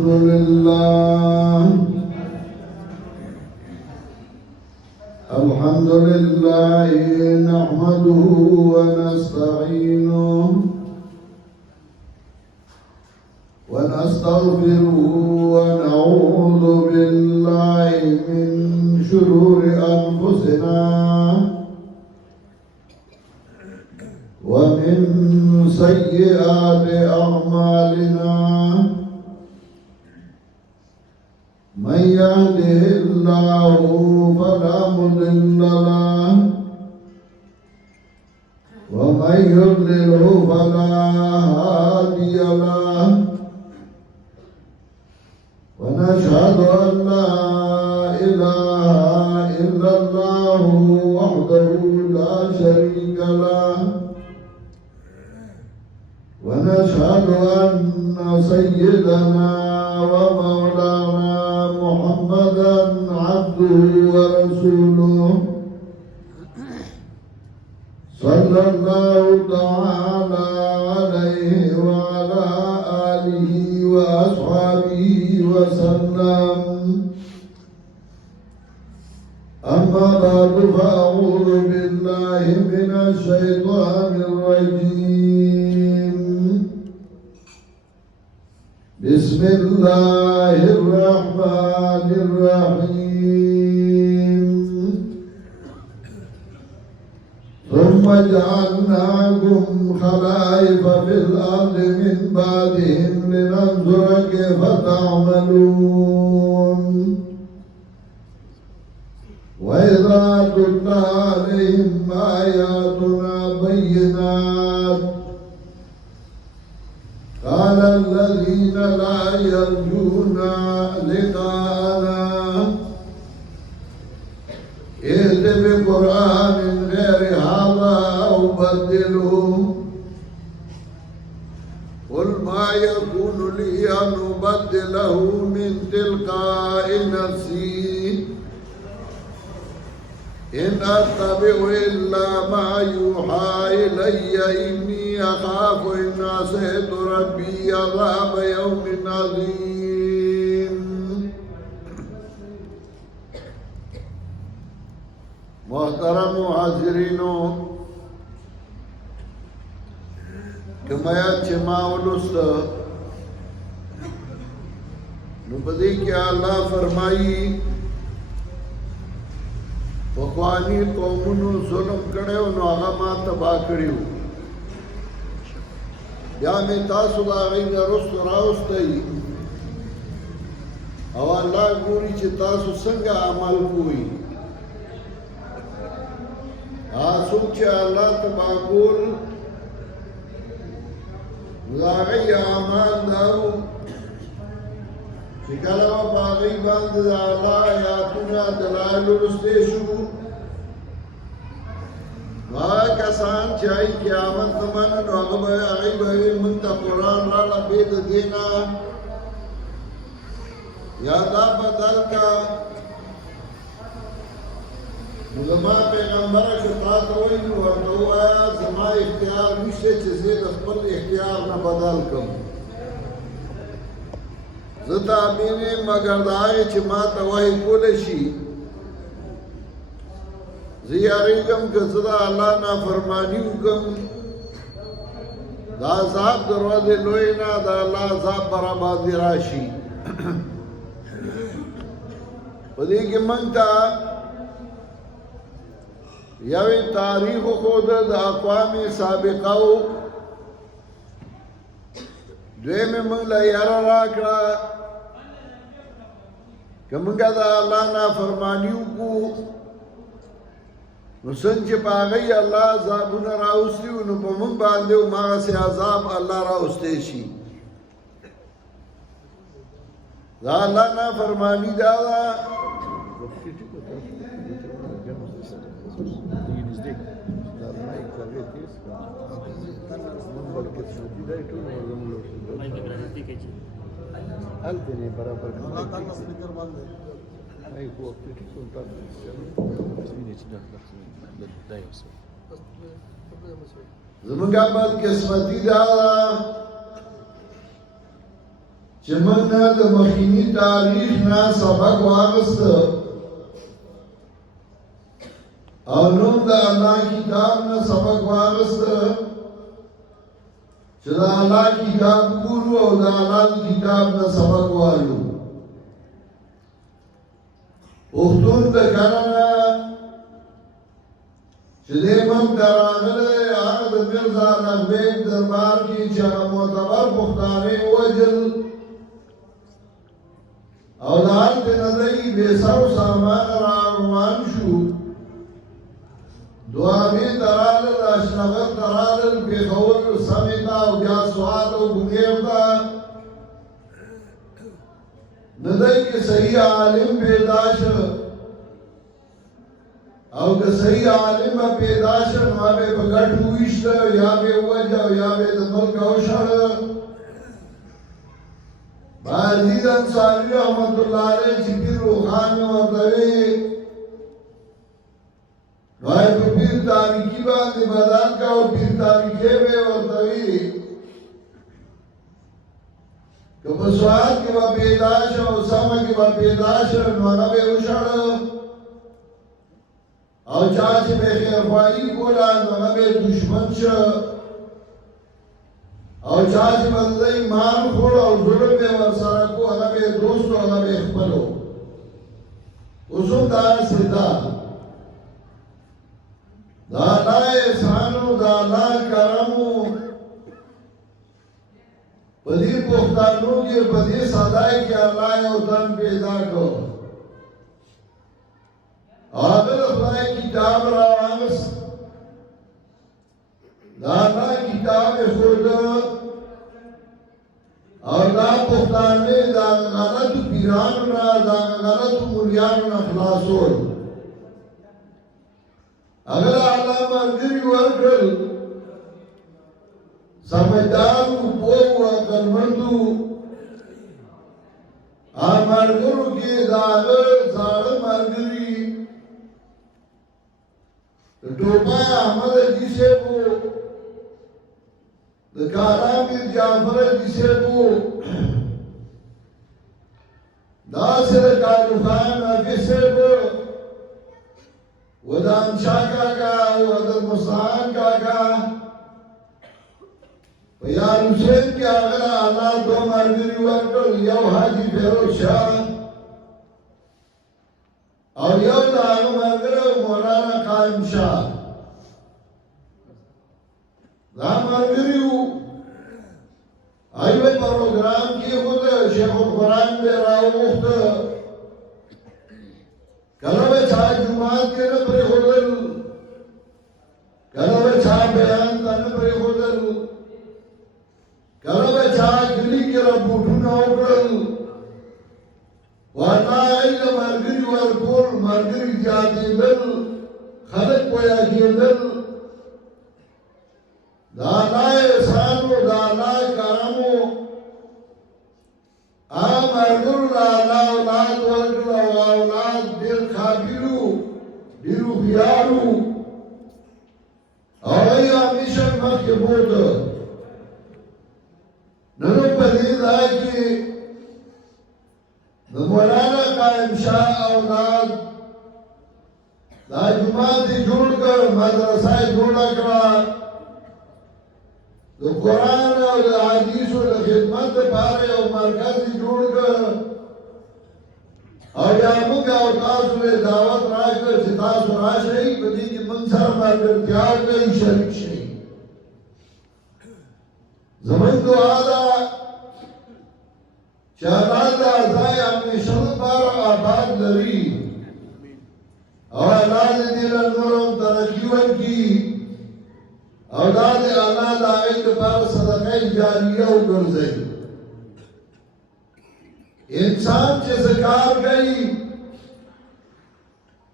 الحمد لله نحمده ونستعينه ونستغفره ونعوذ بالله من شرور أنفسنا ومن سيئات أعمالنا من يهده الله فلا مضل له ومن يضلله فلا هادي له ونشهد أن لا إله إلا الله وحده لا شريك له ونشهد أن سيدنا ومولانا محمدا عبده ورسوله صلى الله تعالى عليه وعلى آله وأصحابه وسلم أما بعد فأعوذ بالله من الشيطان الرجيم بسم الله الرحمن الرحيم ثم جعلناكم خلائف في الأرض من بعدهم لننظر كيف تعملون وإذا تتلى عليهم آياتنا بينات قال الذين لا يرجون لقاءنا ائت بقرآن غير هذا أو بدله قل ما يكون لي أن أبدله من تلقاء نفسي إن أتبع إلا ما يوحى إلي إني أخاف إن عصيت ربي عذاب يوم عظيم محترم حاضرینو کما یا چما ولست نو بدی کہ اللہ فرمائی پخوانی قومونو ظلم کړو نو هغه ما تبا کړیو بیا می تاسو دا غي رست راوستي او الله ګوري چې تاسو څنګه عمل کوئ څوک چې الله تبا کول دا غي اعمال داو چې کله په هغې باندې د الله آیاتونه دلایل ورسته شو هغه کسان چې هغې قیامت نه مني نو هغې به ویل موږ ته قرآن راله بې د دې نه یا دا بدل کا نو زما پیغمبره چې تا ته وایي نو ورته ووایه زما اختیار نشته چې زه د خپل اختیار نه بدل کړم زه تابع نه یم مګر د هغې چې ما ته وحی کولی شي زه یارېږم که زه د الله نافرماني وکړم د عذاب د ورځې لوی نه د الله عذاب به راباندې راشي په دې کې موږ ته یوې تاریخ وښوده د اقوام سابقه و دویمې موږ له یاره راکړه که موږ د الله نافرماني وکړو نو څنګه چې په هغې الله عذابونه راوستي وو نو په موږ باندې هماغسې عذاب الله راوستی شي دا الله نافرماني دا ده Altene beraber ay bu aktivite kontak زمونږه بد قسمتي دا چې موږ نه د مخکینی تاریخ نه سبق واغست او نوم د الله کتاب نه سبق واغست چې د الله کتاب ګورو او د الله کتاب نه سبق وایو پښتون د کارنه چې دې موږ دراغله هغه د مرزا نغمې دربار کې چې معتبر پښتانه وجل او د حالت نظری بے سر سامان را روان شو دوامي درالل اشنغل درالل پیخور سمیتا او بیا سواد او بغیر تا ندائی که صحیح عالم پیدا شو او که صحیح عالم پیدا شو نو به بغټ وښت یا به وجه یا به د ملک او شړ باید انصاری رحمت اللہ علیہ چپی روحانی وردوی نوائے پہ پیر تاریکی باندی بدان کا و پیر تاریکی بے وردوی کہ بسوات کی با پیداش و سامہ کی با پیداش نوانا بے اشار او چاچے بے خیرفائی کولا نوانا بے دشمن شا او چاچ بدل ایمان خور او ظلم به ورسره کو هغه به دوست او هغه به خپلو اوسم دا سیدا دا الله احسانو دا الله کرمو پدې پښتانو کې پدې سادای کې الله یو تن پیدا کو هغه خدای کتاب راوانس دا الله کتاب خود اور دا پختانه دا غلط پیرانو نا دا غلط مولیانو نا خلاصول اگر اللہ مرگری ورکل سمجدارو پوو اکرمندو مرگرو کی دا زاڑ مرگری ٹوپا احمد جیسے کو دکارا میر جعفر جسے کو ناصر کارو خان افیسے کو ودان شاہ کاکا ودن مستحان کاکا پیان حسین کے آگر آلات دو مرگری ورکل یو حاجی فیروز شاہ اور یو دانو مرگر مولانا قائم شاہ دا مرگریو آئیوے پروگرام کی خود شیخ القرآن بے راو مخت کلو چھا جماعت کے نبری خودل کلو چھا بیان کا نبری خودل کلو چھا گلی کے ربوٹو نوکرل وانا ایل مرگری ورکول مرگری جاتی دل خلق پویا کی دل دانا احسانو دانا کرمو مرگر دانا اولاد ورکل او اولاد دیر خابیرو دیرو خیارو او ایو میشن مخی بود ننو پدید آئی مولانا قائم شاہ اولاد دا جماعت جوڑ کر مدرسہ جوڑا کرا دو قرآن اور حدیث و خدمت پارے اور مرکز جوڑ کر اور یامو کا اور تاسو نے دعوت راش کر ستاسو راش رہی بدی کی منصر مارکر تیار گئی شرک شئی زمن دعا دا شہداد دا ازائی اپنی شرط بار آباد لری اور اللہ دل نورم ترقیون کی اولاد اللہ داغی کپار صدقہ جاریہ ہو گرزئی انسان چه زکار گئی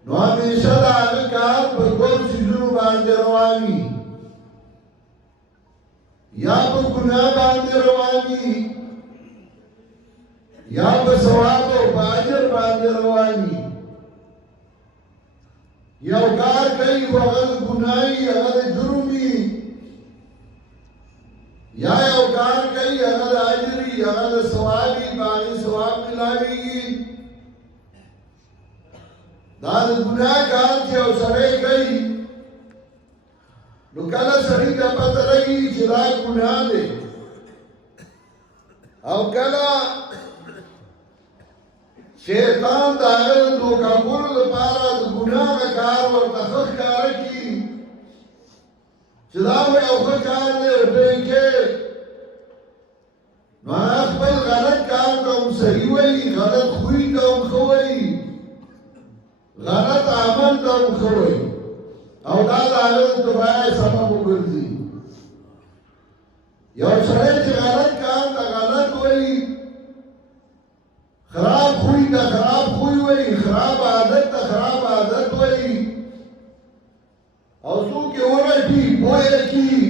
نو ہمیشہ داغی کار پر کل سیزنو باندے روانی یا پر گناہ باندے روانی یا پر ثواب و باجر باندے روانی یو کار کئی وغد گناہی اغد جرمی یا یو کار کئی اغد عجری اغد ثوابی ملاویږي دا د ګناه کار چې یو سړی کوي نو کله سړي ته پته لګي چې دا ګناه دی او کله شیطان د هغه د دوکه کولو لپاره د ګناه نه کار ورته ښه ښکاره کړي چې دا خو یو ښه کار دی او ته یې کې نو هغه خپل غلط کار ته هم صحیح وایي غلط خوی ته هم ښه وایي غلط عمل ته هم ښه وایي او دا د هغه د تباهۍ سبب وګرځي یو سړی چې غلط کار ته غلط وایي خراب خوی ته خراب خوی وایي خراب عادت ته خراب عادت وایي او څوک یې ورټي پوهه کړي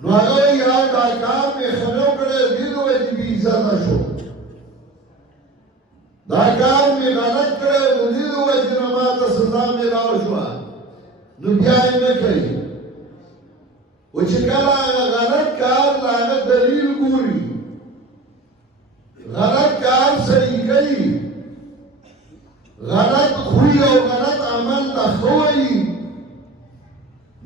نو هغه وایي یار دا کار مې ښه نه کړی دې د وجې بې عزته شو دا کار مې غلط کړی نو دې د وجې نه ما ته سزا میلاو شوه نو بیا یې نه کوي و چې کله هغه غلط کار د هغه دلیل ګوري غلط کار صحیح کوي غلط خوی او غلط عمل ته ښه وایي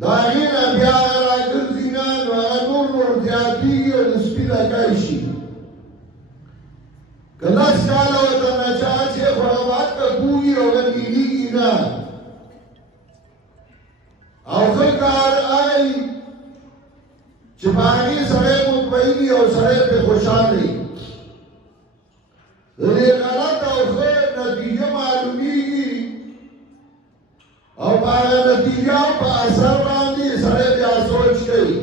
د هغې نه بیا هغه راګرځي نه نو هغه نور زیاتېږي او د سپي لکۍ شي که لس کاله ورته نچا چې خو هغه واته پوهي او هغه ډېرېږي نه او ښه کار هغه چې په هغې سړی مطمئن وي او سړی پرې خوشحاله وي د دې غلط او ښه نتیجه معلومیږي او په هغه نتیجه په اثر باندې سړی بیا سوچ کوي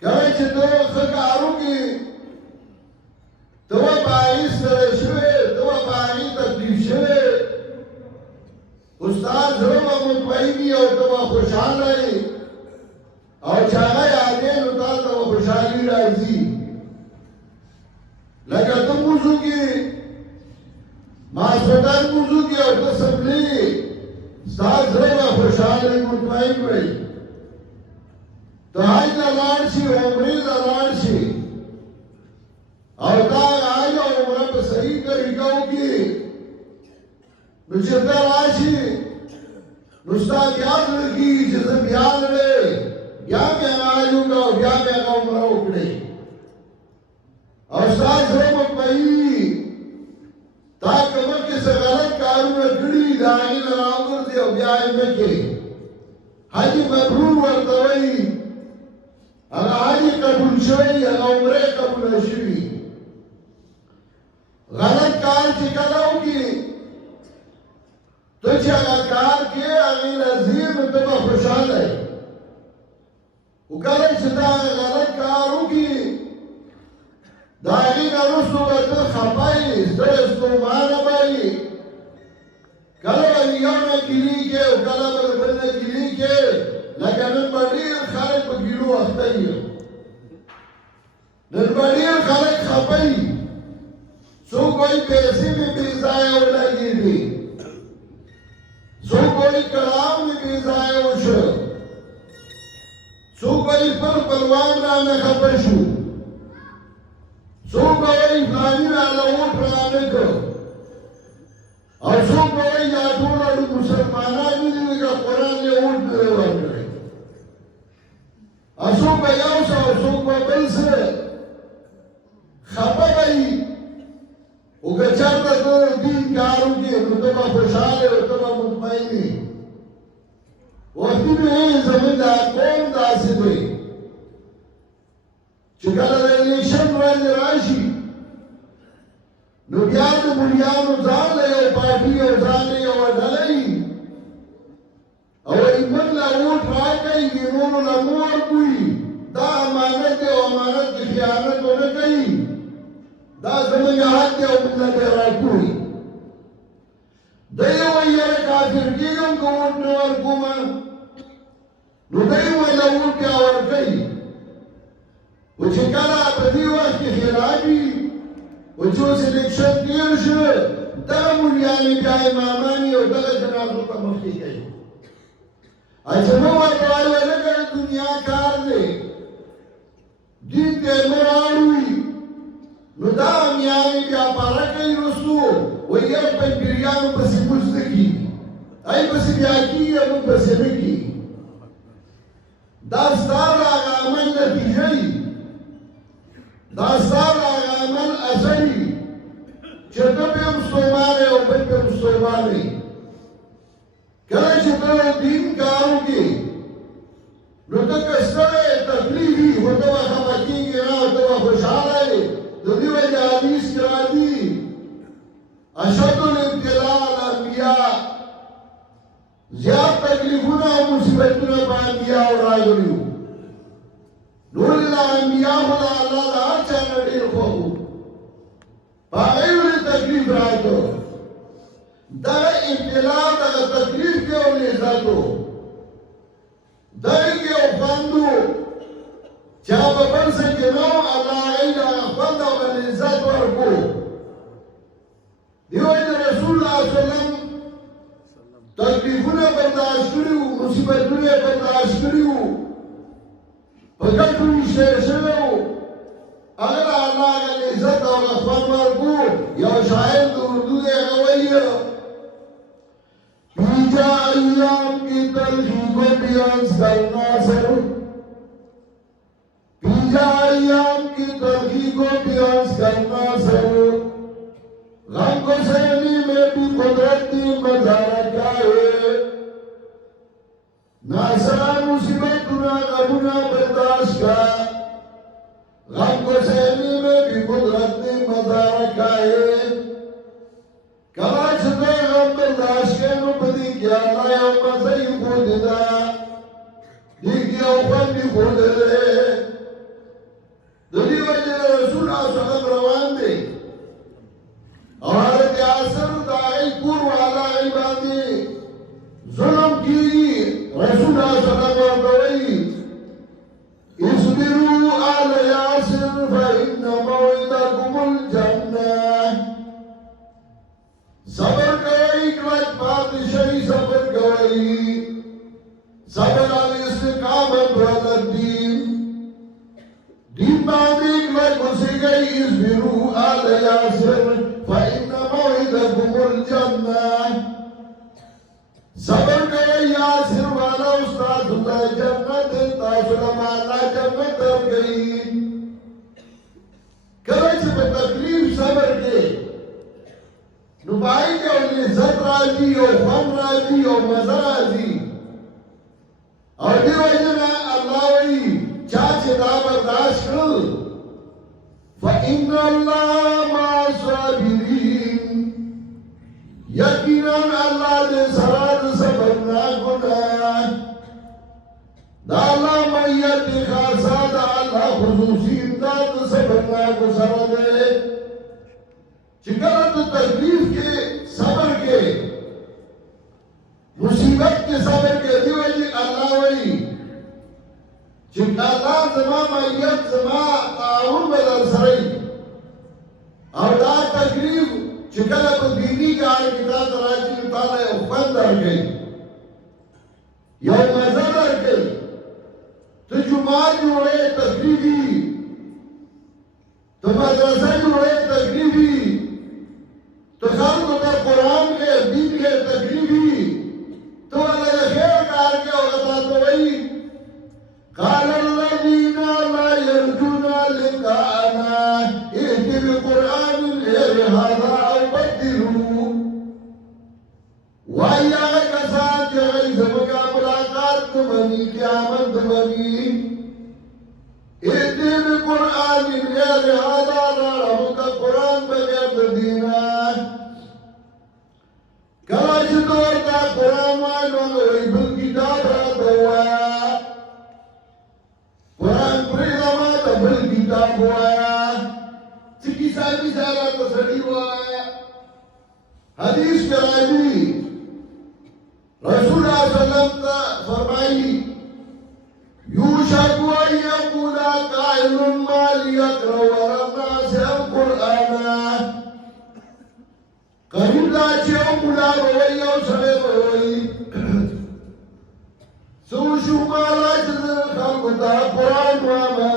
کله چې ته ښه کار وکړې ته به په هغې ستړی شوې ته به په هغې تکلیف شوې خو ستا زړه به مطمئن وي او ته به خوشحاله یې او چې هغه یادې نو تا ته به خوشحالي راځي لکه ته موضوع کې ماسپټن موضوع کې او ته سملې ستا زړه به خوشحاله مطمئن وي ته حج ته لاړ شي عمرې ته لاړ شي او تا حج او عمره په صحیح طریقه وکړي نو چې ته راشي نو ستا بیا زړه کېږي چې زه بیا لړې بیا مې هغه حج وکړه او بیا مې هغه عمره وکړې او ستا زړه مطمئن وي تا که مخکې څه غلط کارونه کړي د هغې نه راوګرځې او بیا یې نه کوې حج مبرور ورته وایي هغه حج قبول شوی هغه عمره قبوله شوي غلط کار چې کله وکړي ته چې هغه کار کې هغې نه ځې نو ته به خوشحاله یې خو کله چې ته هغه غلط کار وکړي د هغې نه وروسته به ته خفه یې ستړی ستومانه به یې کله به د یو نه ګیلې کې او کله به د بل نه ګیلې کې لکه نن به ډېر خلک په ګیلو اخته وي نن به ډېر خلک خفه وي څوک وایي پیسې مې بې ځایه ولګېدې څوک وایي کلام مې بې ځایه وشو څوک وایي خپل خپلوان رانه خفه شو څوک به وایي فلاني راله ووټ رانه کړ او څوک به وایي دا ټول مسلمانان دي لکه قرآن یې ووټ نه دی ورکړی او څوک به یو څه او څوک به بل څه خفه به وي خو که چېرته ته دین کار وکړې نو ته به خوشحاله او ته به مطمئن وي وختي مې زموږ دا قوم داسې دی چې کله د الیکشن ورځې راشي نو بیا د مریانو ځان له یو پارټي او ځان له یوه ډله وي او وایي موږ له ووټ راکړئ دې نورو له مه ورکوي دا امانت دی او امانت کې خیانت ونه کوي دا زموږ حق دی او موږ له دې راکوي دی وایي یاره کافر کېږم که ووټ نه ورکومه نو دی وایي له ووټ بیا ورکوي و چې کله په دې وخت کې خلاف وي و چې اوس الیکشن تېر شو دغه ملیانې بیا امامانې او دغه جنازو ته مخکې کوي زموږ ورته وایي لکه دنیا کار دی دین ته مه راوړئ نو دا امیانی بیا پارا کئی رسو ویر پنگریانو پسی مزدکی ای پسی بیا کی امون پسی نکی داستار آغا عمل نتیجی داستار آغا عمل اثری چطا پی مسلمانے او بل پی مسلمانے کلا چطا دین کارو کی نو تا کستر تکلیفی ہوتا و خمکی گنا ہوتا و خوشحال ہے دنیو حدیث کرا دی اشد الابتلاء الانبیاء زیاد تکلیفونا و مصیبتونا پا انبیاء و راجلیو نور اللہ انبیاء خدا اللہ دا ہر چانا دیر خوکو پا غیوری تکلیف راتو دا ابتلاء دا تکلیف کے انہیں ذاتو دائیں او فاندو چاہا ببن سکنو اللہ عیدہ فاندو بن عزت ورکو دیوئی رسول اللہ صلی اللہ علیہ وسلم تکلیفونا برداشت کریو مصیبتونا برداشت کریو پکتو شیشنو اگر اللہ علیہ عزت اور فاند ورکو یو شاہد اردو دے غوئی پیجا ایام کی تلخی کو بیانس کرنا سر پیجا ایام کی تلخی کو بیانس کرنا سر غم کو سہنی میں بھی قدرتی مزارہ کائے ناسرا مصیبتنا غمنا برداشت کا غم کو سہنی میں بھی قدرتی مزارہ کائے کلا چھتے غم برداشت کے نو پدی کیا اللہ یوم مزئی خود دا دیکھی اوپن بھی خود دے دلی وجہ رسول اللہ صلی اللہ علیہ وسلم روان دے اور حضرت آسر دائی پور والا عبادی ظلم کی رسول اللہ صلی اللہ علیہ وسلم اصبروا آل یاسر فإن موعدکم الجنہ صبر گئی کلچ بادشاہی صبر گئی صبر علی استقامت برادر دین دین باندی کلچ بسی گئی اصبروا آل یاسر فإن موعدکم الجنہ صبر گئی یاسر والا استاد اللہ جنت تاثرم اللہ جنت در گئی کلچ بتکلیف صبر کے نبائی کے انہیں عزت راضی او فن راضی او مزہ راضی اور دیو ایجنا اللہ وی چاچے دا برداشت کرل فَإِنَّ اللَّهَ مَا صَابِرِينَ یقیناً اللہ دے سراد سبرنا گناہ دا اللہ میت خاصا دا اللہ خصوصی امداد سبرنا کو سرد چکرت تکلیف کے صبر کے مصیبت کے صبر کے دیو جی اللہ وی چکالا زما میت زما تعاون بدر سرئی اور دا تکلیف چکل کو دینی کا آئے کتاب راجی مطالعہ اخبر در گئی یو مزہ در گئی تو جماعت جوڑے تکلیفی تو مدرسہ جوڑے تکلیفی تو خلق کا قرآن کے دین کے تکلیفی تو اللہ خیر کار کے وقتا تو وہی قال الذین لا يرجون لقاءنا ائت بقرآن غیر هذا او بدلوا وَإِيَّا کسان جو زمکا ملاقات تمہنی قیامت تمہنی ائت بقرآن غیر هذا رمکا قرآن بغیر دینا کلاچ دور کا قرآن وائنو گوئی بل کتاب را دوایا قرآن پریداما تا بل کتاب ہوایا چکی صاحبی سارا تو سڑی ہوایا حدیث کرائی رسول اللہ صلی اللہ علیہ وسلم تا فرمائی یوشک و یقولا قائل مالی اقرأ ورناس القرآن قریب دا چھو ملا بوئی او سڑے بوئی سو شمالا چیزر خلق تا قرآن واما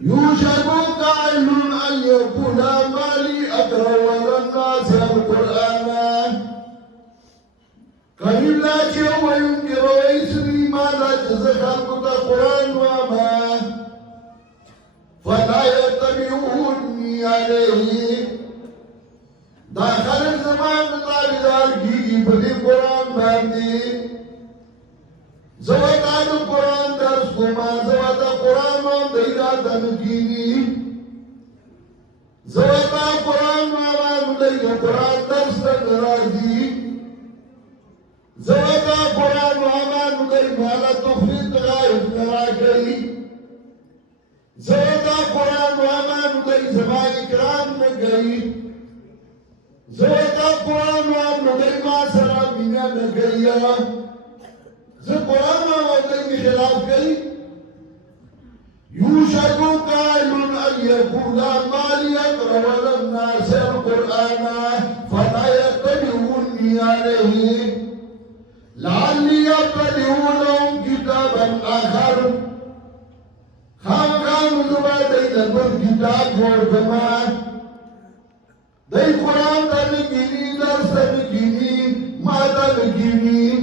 يوشك قائل أن يكون مالي أكرم الناس القرآن قريب لا شيء وينكر ويسري ما لا تزخرق القرآن وما فلا يتبعوني عليه داخل الزمان تابدار کی بدی قرآن باندی زواتا قرآن درس کما زواتا قرآن وان دیدا تنکینی زواتا قرآن وان دیدا قرآن درس تنرازی زواتا قرآن وان دیدا مالا تفرید غائب نراکی زواتا قرآن وان دیدا زمان اکرام نگئی زواتا قرآن وان دیدا ما سرا بینا نگئی زه قرآن وان کی خلاف گئی يوشك قائل أن يكون مالي أقرب الناس القرآن فلا يتبعوني عليه لعلي أطلع لهم كتابا آخر خام زبادة الكتاب والجماعة دي قرآن تنكيني درس تنكيني ما تنكيني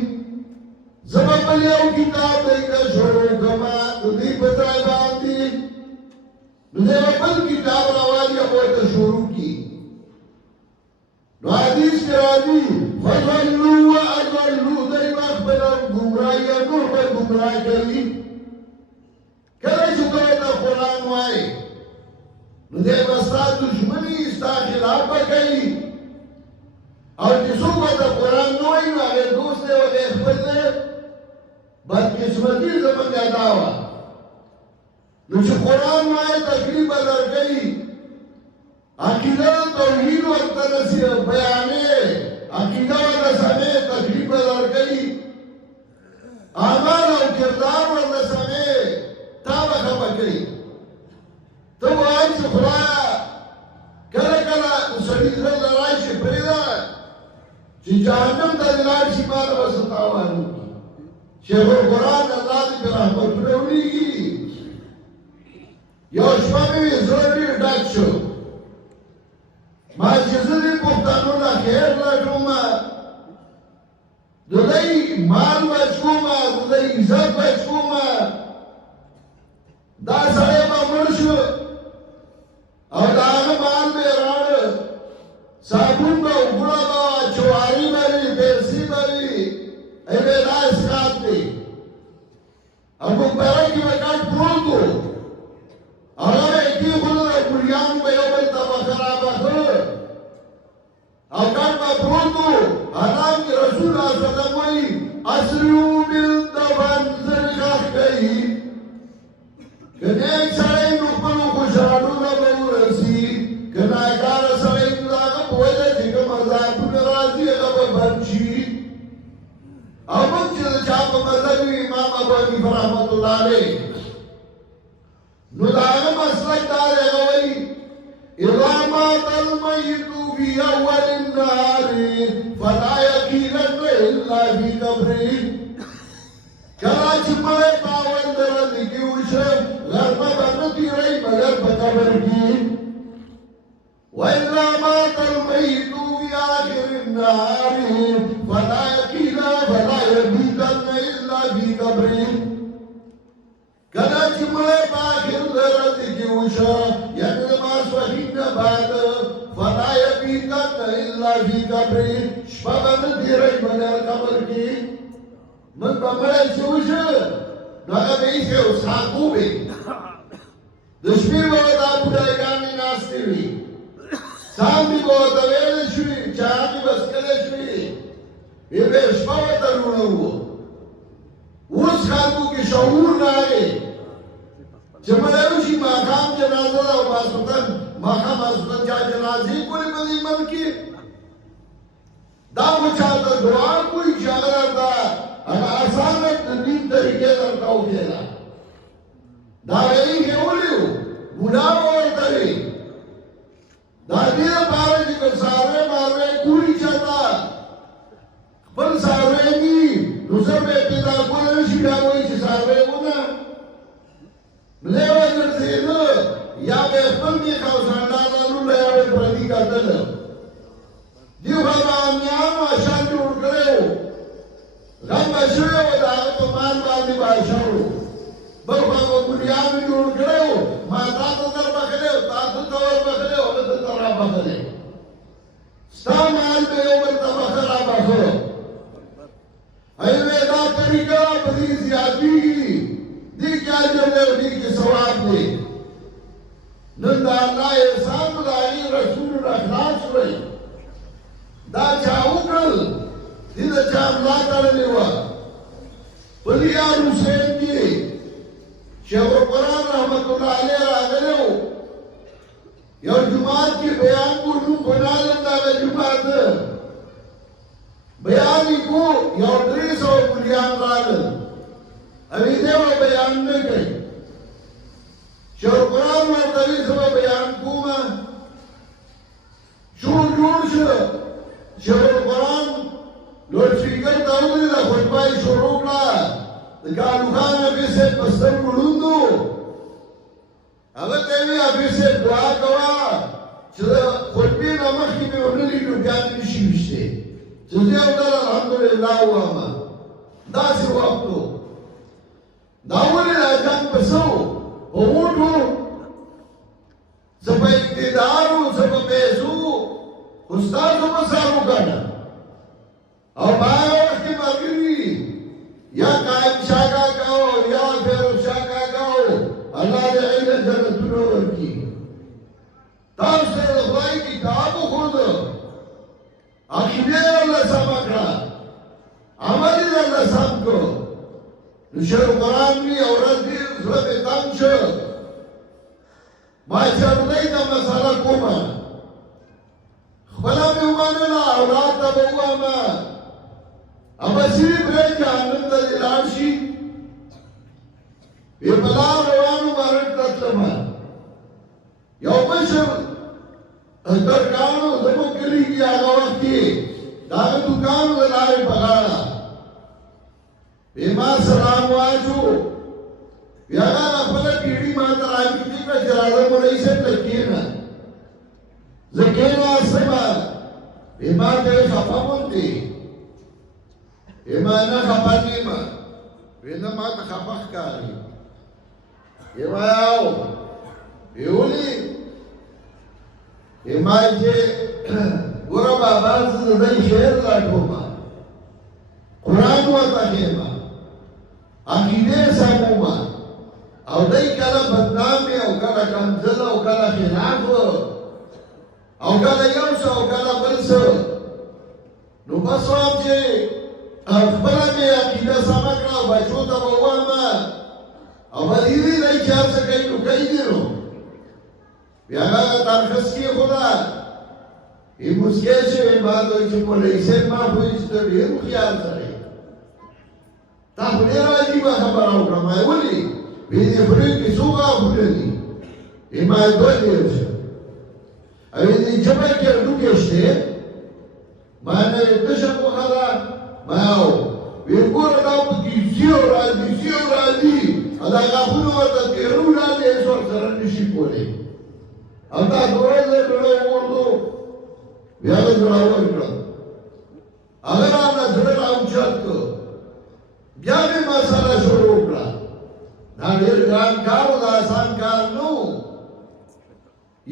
زبب اليوم كتاب ديك شروع كما ندي بتاعي ندي بل كتاب رواني أبوه شروع کی حدیث کرانی فضلوا وأضلوا دي مخبر گمراهی نور پر گمراہ کری کله چې دوی ته قرآن وایي نو دی به ستا دشمني ستا خلاف به کوي او چې څوک به د قرآن نه وایي نو هغې دوست دی هغې خپل دی بدقسمتي زمونږ دا وه نو چې قرآن وایي تکلیف به درکوي عقیده توحید ورته بیانې عقیده ورته سمې تکلیف به درکوي اعمال او کردار ورته سمې تا به خفه کوي ته وایي چې خدایه کله کله سړي زړه له راشي پرېږده چې جهنم ته دې لاړ شي ما له به څه تاوان وکړي شیخ القرآن الله دې په رحمتونه ولیږي یو شپه مې وي زړه ډېر ډک شو ما چې زه دې پښتنو نه خیر لټومه د دوی مال بچ کومه د دوی عزت بچ کومه دا سړی به مړ شو او د هغه مال به یې راوړه صابون به اوبړه به چواري به وي پیسې به وي ای به دا اسقاط دی او مقبره کې به ګډ پروت و هغه به یې کېښوده ګوریانو به یو بل ته به خرابه کړه او ګډ به پروت و حالانکې رسول الله صلی الله علیه وسلم وایي اسریعوا بالدفن زر ښخ کوي که نیک سړی نو خپلو خوشحالونه به ورسي که ناکاره سړی نو د هغه په وجه چې کوم عذابونه راځي هغه به بند شي او موږ چې د چا په مذهب وي امام ابو حنیفه رحمت الله علیه نو د هغه مسلک دا دی هغه وایي اذا مات المیت في اول النهار فلا یقینن الا فی قبره کله چې مړی په اول د ورځې کې وشه غرمه به نه تېروي مګر په قبر کې واذا مات المیت في آخر النهار فلا یقین فلا یبیتن الا فی قبره کله چې مړی په آخر د ورځې کې وشه یعنې د ماسپښین نه بعد فلا یبیتن الا فی قبره شپه به نه تېروي مګر قبر کې من به مړی چې وشه نو هغه به ایښی و ساقو به د شپې به دا بوډاګانې ناستې وي ساندې به ورته ویلې شوي چاړې به څکلی شوي وی به یې شپه ورته روڼه وو اوس خلکو کې شعور راغی چې مړی وشي ماښام جنازه ده او ماښام چا جنازې کولې په دې ملک کې دا خو چاته دعا کوي چې هغه درته هغه اسانه د دین طریقې درته وښیله دا به یې ایښې ولي وو بوډا به ورته وي دا دې لپاره چې که څاروی ماروی ګوري چاته خپل څاروی ني نو زه به یې پیدا کولی نه شي بیا وایي چې څاروی ونه ملې وګرځېده یا به خپل میخ او سنډانانو یا به پردي کتل دیو غربانیانو اشان جوړ کړی و غم به شوی و د هغه په مال باندې بادشاه و بل خوا به ملیانو جوړ کړی و ما تا ته در بخلی و تا ته ته ور بخلی و هغه ته ته را بخلی ستا مال به یو بل ته بخه را بخه ایوې دا طریقه په دې زیاتېږي دې کې اجر دی او دې کې ثواب دی نن د الله احسان د هغې رسول را خلاص کړئ دا چا وکړل دې د چا ملا تړلې وه په لیار حسین کې شیخ القرآن رحمت الله علیه راغلی و یو جومات کې بیان کوو په نالم د هغه جومات بیان یې کو یو 300 ملیان راغلل ابھی دے وہ بیان نہیں کئی شیخ القرآن ورته وی زه به بیان کوم شور جوړ شو شیخ القرآن لوډ سپیکر ته وویل خطبه یې شروع کړه د کالو خان حفیظ صاحب په سترګو ړوند و هغه ته یې وی حفیظ صاحب دعا کوه چې د خطبې نه مخکې مې ونه لیدو بیا مې نشي ویشتی چې زه یو ځل الحمدلله ووایم داسې وخت و دا ولې دا جنګ په څه و په ووټو څه په اقتدار و څه په پیسو خو ستاسو به سر وکړه او ما یو وخت کې ملګري یا قایم شاه کاکا و یا فیروز شاه کاکا و الله دې هغې ته جنتونه ورکړي تاسو ته د خدای کتاب وښوده عقیده یې درله سمه کړه عمل یې درله سم کړو شیخ القرآن وی او ورځ ډېر زړه مې تنګ شو ما چرنۍ ته مسله کومه خپله مې ومنله اولاد ته به ووایم ابصري پرېږدي جهنم ته دې لاړ شي وی په لار روانو مرګ ته تلمه یو مشر ترکانو زموږ کلي کې هغه وخت کې د هغه دوکان د لارې په غاړه ما سلام واچو بیا هغه خپله پیړي ما ته راکړي کړه چې راځه مولوي صاحب ته کښېنه زه کښېناستمه ما ته یې خفه غوندې ما نه خفه نیمه نه ما ته خفه ښکاري ما یاو ولې ما چې ګوره بابا زه د دوی شعر راټومه قرآن ورته ښیم عقیده سمومه او دی کله بدنامې او کله کنځل او کله خلاف او کله یو څه او کله بل څه نو بس وایم چې خپله مې عقیده سمه کړه او بچو ته به ووایم او بدیدي دی چې هر څه کوي نو کوي دي نو بیا هغه ترخص کېښوده موسکی شوې ما ته وایي چې مولوي صاحب ما خو هېڅ ته ډېر هوښیار سړی تا خو ډېره عجیبه خبره وکړه ما یې ولې وی دې خولې کې څو غاښونه دي ما یې 2 دېرش او دې ژبه کې هډوکې شته ما نه یې تشه غوښه ده ما وی ګوره دا پکې زیو راځي او دا غاښونه ورته تېرو راځي هېڅ ورسره نشي کولی او دا دوه ځای زړه وغورځو بیا هغه زړه ورکړه هغه رانه زړه راوچت کړ بیا مې مسله شروع کړه دا ډېر ګران کار و دا آسان کار نه و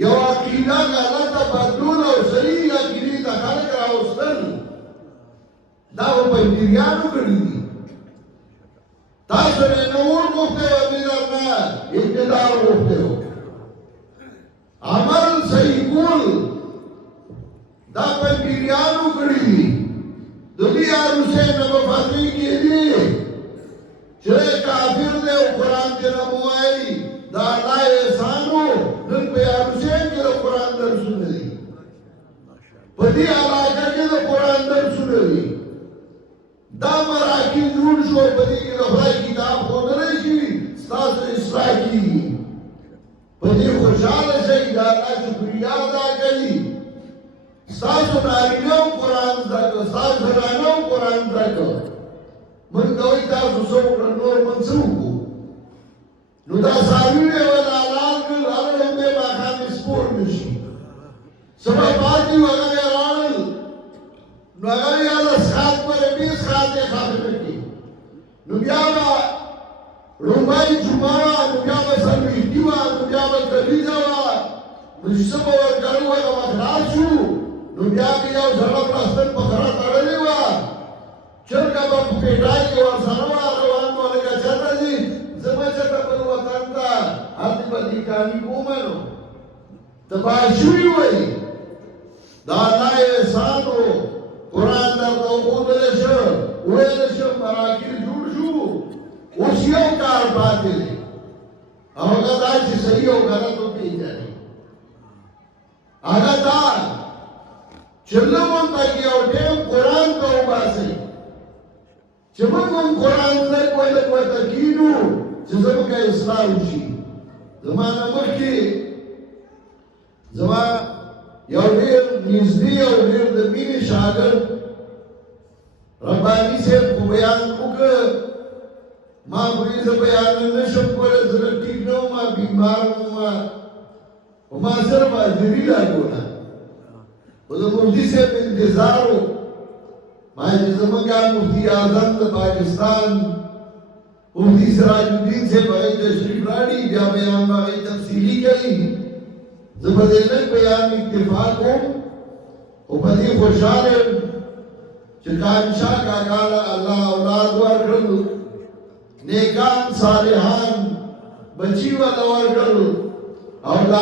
یو عقیده غلطه بدلون او صحیح عقیدې ته خلک راوستل دا خو په پیریانو کړي دي تاسو یې نور غوښتی و مې درنه اقتدار غوښتی و عمل صحیح کول دا په پیریانو کړي دي د دې حسین نه به فتوی کېدي چې کافر دی او قرآن کې نه مو وایي دا الله احسان و نن په حسین کې د قرآن درسونه دي په دې علاقه کې د قرآن درسونه دي دا مراکز جوړ شو په دې کې د خدای کتاب ښودلی شي ستاسو اصلاح کېږي په دې خوشحاله شئ د الله شکریا ادا کوي ستاسو نارینه هم قرآن زده کړه ستاسو زنانه هم قرآن زده کړه موږ ته وایي تاسو څه وکړه نور موږ څه وکړو نو دا ساویونه ولا لال کړل هغه به باندې سپور نشي سبا پاتې وغه راړل نو هغه یاله سات پر 20 خاطه خاطر کی نو بیا رومای جمعه نو بیا سلوی دیوا نو بیا کلیدا نو سبا ورګرو هغه خلاصو نو بیا یو ځړه پلاستر په خره تړلې و چرګه په پیټای کې ورسره روان و لکه چاته دي زما چاته په وطن ته هاتي په دې کاني کومنو تباشوي وای دا الله احسانو قرآن درته وښودلی شو ویلی شو مراکز جوړ شو اوس یو کار پاتې دی او هغه دا چې صحیح او غلط وپېژني هغه دا چې لمونځ ته یو ټیم قرآن ته وباسئ چې موږ هم قرآن لږ ولږ ورته کښېنو چې زموږ اصلاح وشي زما نه مخکې زما یو ډېر نږدې او ډېر د مینې شاګرد رباني صاحب خو بیان وکړ ما وایي زه بیان نه شم کولی زه ټیک نه وم بیمار وم خو ما صرف حاضري راکوله خو د مفتي صاحب انتظار و ما چې زموږ مفتي اعظم د پاکستان مفتي سراج الدین صاحب هغه تشریف راوړي بیا بیان به هغې تفصیلي کوي زه په دې لږ بیان اکتفا کوم او په دې خوشحاله یم چې کانشاه کاکا له الله اولاد ورکړل نیکان صالحان بچي ورته ورکړل او د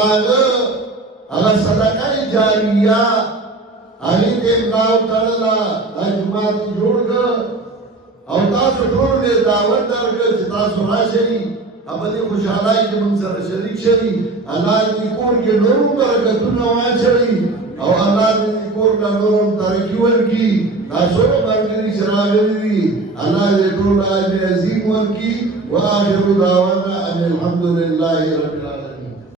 هغه صدقه جاریه هغې ته املاو تړله دا جومات یې جوړ کړ او تاسو ټولو ډېر دعوت درکړ چې تاسو راشئ په دې خوشحالۍ کې موږ سره شریک شئ الله دې کور کې نور برکتونه واچوي او الله دې کور ته نور ترقي ورکړي دا څومره ملګري چې راغلي دي الله دې ټول اجر عظیم ورکړي واخر دعوانا ان الحمد لله رب العالمين